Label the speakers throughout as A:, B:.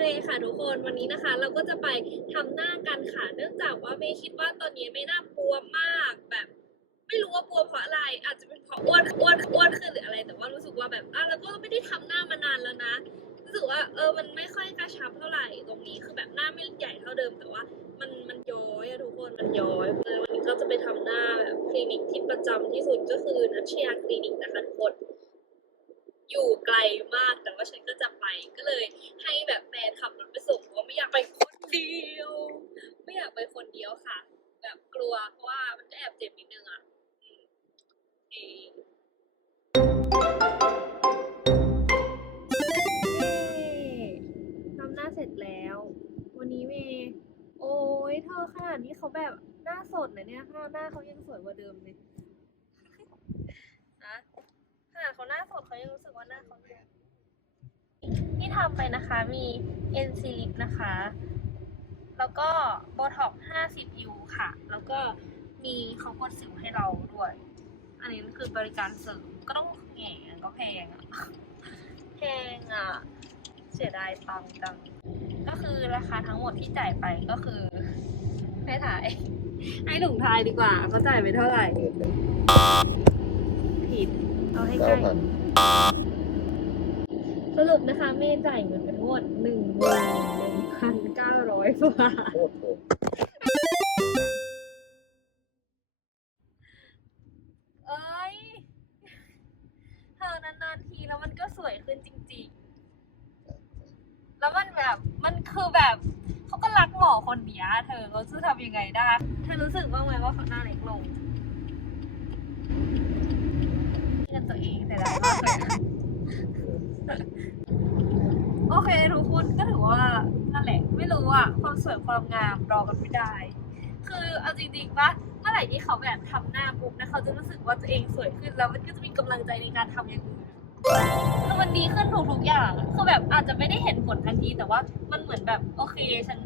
A: เคค่ะทุกคนวันนี้นะคะ เราก็จะไปทำหน้ากันค่ะ เนื่องจากว่าเมย์คิดว่าตอนนี้เมย์น้าบวมมากแบบ ไม่รู้ว่าบวมเพราะอะไร อาจจะเป็นเพราะอ้วนอ้วนอ้วนขึ้นหรืออะไร แต่ว่ารู้สึกว่าแบบอะเราก็ไม่ได้ทำหน้ามานานแล้วนะรู้สึกว่าเออมันไม่ค่อยกระชับเท่าไหร่ตรงนี้คือแบบหน้าไม่ใหญ่เท่าเดิม แต่ว่ามันมันย้อยอะทุกคนมันย้อยเลยวันนี้ก็จะไปทำหน้าแบบคลินิกที่ประจำที่สุดก็คือนัชยาคลินิกนะคะทุกคน อยู่ไกลมากแต่ว่าฉันก็จะไปก็เลย ให้แบบแฟนขับรถไปส่งเพราะไม่อยากไปคนเดียว ไม่อยากไปคนเดียวค่ะ แบบกลัวเพราะว่ามันก็แอบเจ็บนิดนึงอะอืมเอทำหน้าเสร็จแล้ว วันนี้เมย์โอ้ยเธอขนาดนี้เขาแบบหน้าสดนะเนี่ยหน้าหน้าเขายังสวยกว่าเดิมเลย เขาหน้าสดเขายังรู้สึกว่าหน้าเขาเด็กที่ทำไปนะคะมีเอ็นซิลิปนะคะ แล้วก็โบท็อก50ยูค่ะ แล้วก็มีเขากดสิวให้เราด้วย อันนี้คือบริการเสริมก็ต้องแหงก็แพงอะแพงอะเสียดายตังค์จังก็คือราคาทั้งหมดที่จ่ายไปก็คือให้ถ่าย ให้ถุงทายดีกว่าเขาจ่ายไปเท่าไหร่
B: หมื่นหนึ่ง
A: ผิด เอาให้ใก
B: เก้า
A: ล้
B: พัน
A: สรุปนะคะเมย์จ่ายเงินไปทั้งหมดหนึ่งหมื่นหนึ่งพันเก้าร้อยบาท
B: โคตรถูก
A: เอ้ยเธอนานๆทีแล้วมันก็สวยขึ้นจริง ๆ แล้วมันแบบมันคือแบบเขาก็รักหมอคนเนี้ยเธอเขาจะทำยังไงได้เธอรู้สึกบ้างไหมว่าเขาหน้าเล็กลง เงินตัวเองแต่ละมากเลยอะโอเคทุกคนก็ถือว่านั่นแหละไม่รู้อะความสวยความงามรอกันไม่ได้ คือเอาจริงๆปะเมื่อไหร่ที่เขาแบบทำหน้าปุ๊บนะเขาจะรู้สึกว่าตัวเองสวยขึ้นแล้วมันก็จะมีกำลังใจในการทำอย่างอื่นคือมันดีขึ้นทุกๆอย่างอะคือแบบอาจจะไม่ได้เห็นผลทันทีแต่ว่ามันเหมือนแบบโอเคฉัน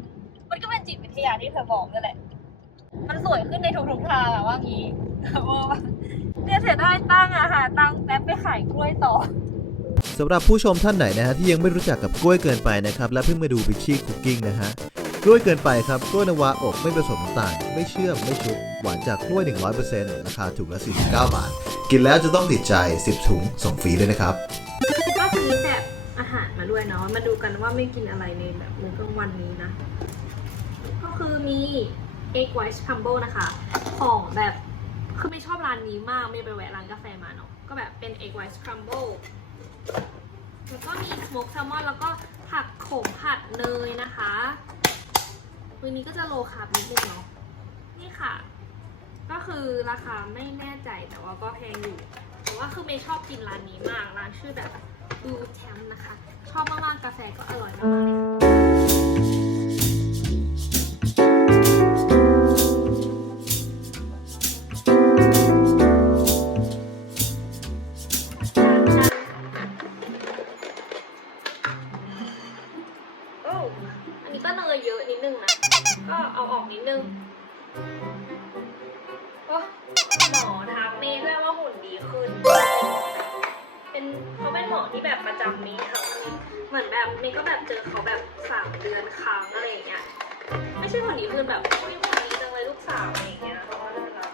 A: มันก็เป็นจิตวิทยาที่เธอบอกนั่นแหละ มันสวยขึ้นในทุกๆทางอะว่างี้ว่าเนี่ยเสียได้ตั้งอะหาตังค์แป๊บไปขายกล้วยต่อ
C: สำหรับผู้ชมท่านไหนนะฮะที่ยังไม่รู้จักกับกล้วยเกินไปนะครับและเพิ่งมาดู Vichy Cooking นะฮะกล้วยเกินไปครับกล้วยนวาอบไม่ผสมน้ำตาลไม่เชื่อมไม่ชุบหวานจากกล้วย 100%ราคาถุงละ 49 บาท กินแล้วจะต้องติดใจ 10 ถุงส่งฟรีด้วยนะครับ
A: ก็ซื้อแบบอาหารมาด้วยเนาะมาดูกันว่าไม่กินอะไรในแบบมื้อกลางวันนี้นะ ก็คือมี egg white crumble นะคะ ของแบบ คือไม่ชอบร้านนี้มาก ไม่ไปแวะร้านกาแฟมาเนาะ ก็แบบเป็น egg white crumble แล้วก็มี smoke salmon แล้วก็ผักโขมผัดเนยนะคะวันนี้ก็จะโลคาร์บนิดนึงเนาะ นี่ค่ะ ก็คือราคาไม่แน่ใจแต่ว่าก็แพงอยู่ แต่ว่าคือเมย์ชอบกินร้านนี้มาก ร้านชื่อแบบดูแชมป์นะคะ ก็เนยเยอะนิดนึงนะ ก็เอาออกนิดนึงโอ้หมอทักเมย์ด้วยว่าหุ่นดีขึ้น เป็นเขาเป็นหมอที่แบบประจำเมย์ค่ะเหมือนแบบเมย์ก็แบบเจอเขาแบบสามเดือนครั้งอะไรอย่างเงี้ย ไม่ใช่หุ่นดีขึ้นแบบอุ้ยหุ่นดีจังเลยลูกสาวอะไรอย่างเงี้ยเพราะว่าน่ารัก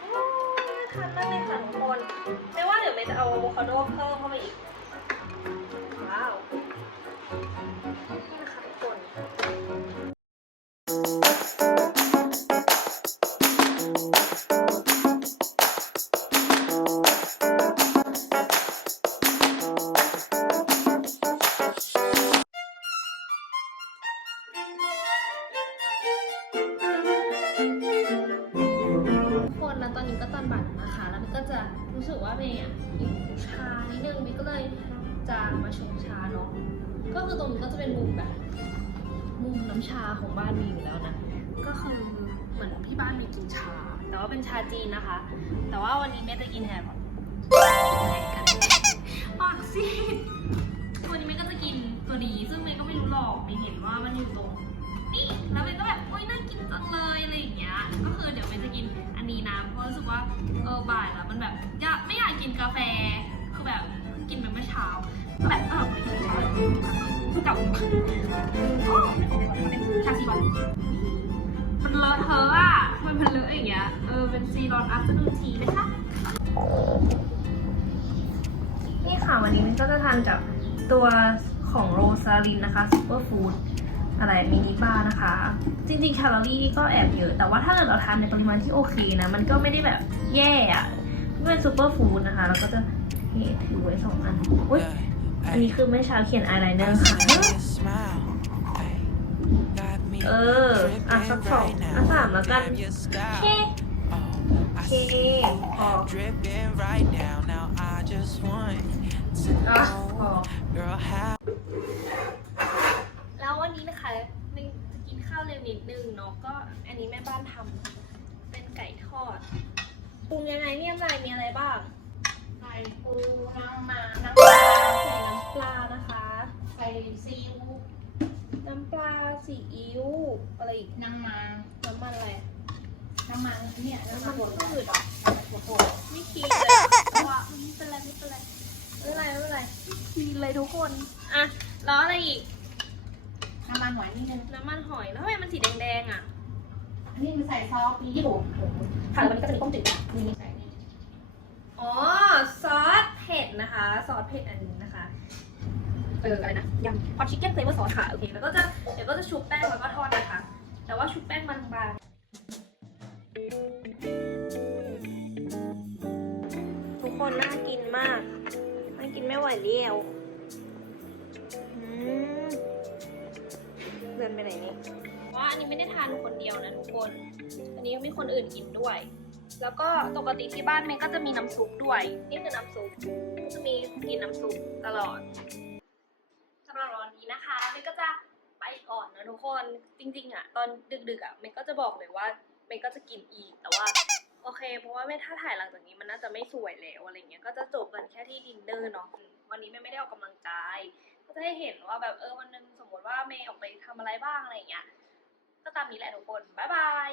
A: โอ้ยทานได้เลยค่ะทุกคนไม่ว่าเดี๋ยวเมย์จะเอาอะโวคาโดเพิ่มเข้าไปอีก อนนี้ก็ตอนบ่ายแล้วนะคะ แล้วมันก็จะรู้สึกว่าเมย์อะหิวชานิดนึงเมย์ก็เลยจะมาชงชาเนาะ ก็คือตรงนี้ก็จะเป็นมุมแบบ มุมน้ำชาของบ้านมีอยู่แล้วนะ ก็คือเหมือนที่บ้านมีกินชา แต่ว่าเป็นชาจีนนะคะ แต่ว่าวันนี้เมย์จะกินแทนแบบปากซีดวันนี้เมย์ก็จะกินตัวนี้ ซึ่งเมย์ก็ไม่รู้หรอกเมย์เห็นว่ามันอยู่ตรงนี่ แล้วเมย์ก็แบบโอ๊ยน่ากินจังเลยอะไรอย่างเงี้ย ก็คือเดี๋ยว รู้สึกว่าเออบ่ายแล้วมันแบบอยากไม่อยากกินกาแฟ คือแบบเพิ่งกินไปเมื่อเช้าแบบเออไปกินเช้ากับช็อปอ๋อเป็นชาซีรอนมันเลอะเทอะอะมันมันเลอะอย่างเงี้ยเออเป็นซีรอนอัฟเตอร์นูนทีนะคะนี่ค่ะวันนี้ก็จะทานกับตัวของโรซาลินนะคะซูเปอร์ฟู้ด อะไรมินิบาร์นะคะ จริงๆแคลอรี่ก็แอบเยอะ แต่ว่าถ้าเกิดเราทานในปริมาณที่โอเคนะ มันก็ไม่ได้แบบแย่อะมันเป็นซูเปอร์ฟู้ดนะคะเราก็จะนี่ถือไว้สองอันอุ้ยอันนี้คือเมื่อเช้าเขียนอายไลเนอร์ค่ะ เออ อะสักสองอะสามแล้วกันโอเคโอเคพอ
B: Dripping right now, now I just want to
A: อะ
B: know,
A: พอ
B: girl, how
A: แล้ววันนี้นะคะมันจะกิ นข้าวเร็วนิดนึงเนาะก็อันนี้แม่บ้านทำเป็นไก่ทอดปรุงยังไงเนี่ยอะไรมีอะไรบ้าง
D: ไข่ปูน้ำมา
A: น้ำปลาใส่น้ำปลานะคะ
D: ไข่ซีอิ๊ว
A: น้ำปลาซีอิ๊วอะไรอีก
D: น้ำมัน
A: น้ำมันอะไร
D: น้ำมันเนี่ย
A: น้ำ
D: น้ำ
A: มั
D: มันน
A: พืชเหรอ
D: หัวโขด
A: ไม่คีเลยเพราะว่าไม่เป็นไรไม่เป็นไรไม่เป็นไรไม่เป็นไรไม่คีเลยทุกคนอะแล้วอะไรอีก
D: น้ำมันหอยนิดนึง
A: น้ำมันหอยแล้วทำไมมันสีแดงๆอะ
D: อันนี้มันใส่ซอสมีญี่ปุ่นค่ะแล้ววันนี้ก็จะมีต้มจืดมีใส่นี่
A: อ๋อซอสเผ็ดนะคะ ซอสเผ็ดอันนี้นะคะ เอออะไรนะยำพอชิคเก้นเฟเวอร์ซอสค่ะโอเคแล้วก็จะเดี๋ยวก็จะชุบแป้งแล้วก็ทอดนะคะ แต่ว่าชุบแป้งบางๆทุกคนน่ากินมากน่ากินไม่ไหวเลี้ยว ไปไหนนี่ว่าอันนี้ไม่ได้ทานคนเดียวนะทุกคน อันนี้มีคนอื่นกินด้วย แล้วก็ปกติที่บ้านเมย์ก็จะมีน้ำซุปด้วย นี่คือน้ำซุปก็จะมีกินน้ำซุปตลอดสำหรับวันนี้นะคะเมย์ก็จะไปก่อนนะทุกคน จริงๆอะตอนดึกๆอะเมย์ก็จะบอกเลยว่าเมย์ก็จะกินอีกแต่ว่าโอเค เพราะว่าไม่ถ้าถ่ายหลังจากนี้มันน่าจะไม่สวยแล้วอะไรเงี้ย ก็จะจบกันแค่ที่ดินเนอร์เนาะ วันนี้เมย์ไม่ได้ออกกำลังกาย ก็จะให้เห็นว่าแบบเออวันหนึงสมมติว่าเมย์ออกไปทำอะไรบ้างอะไรเงี้ยก็ตามนี้แหละทุกคนบ๊ายบาย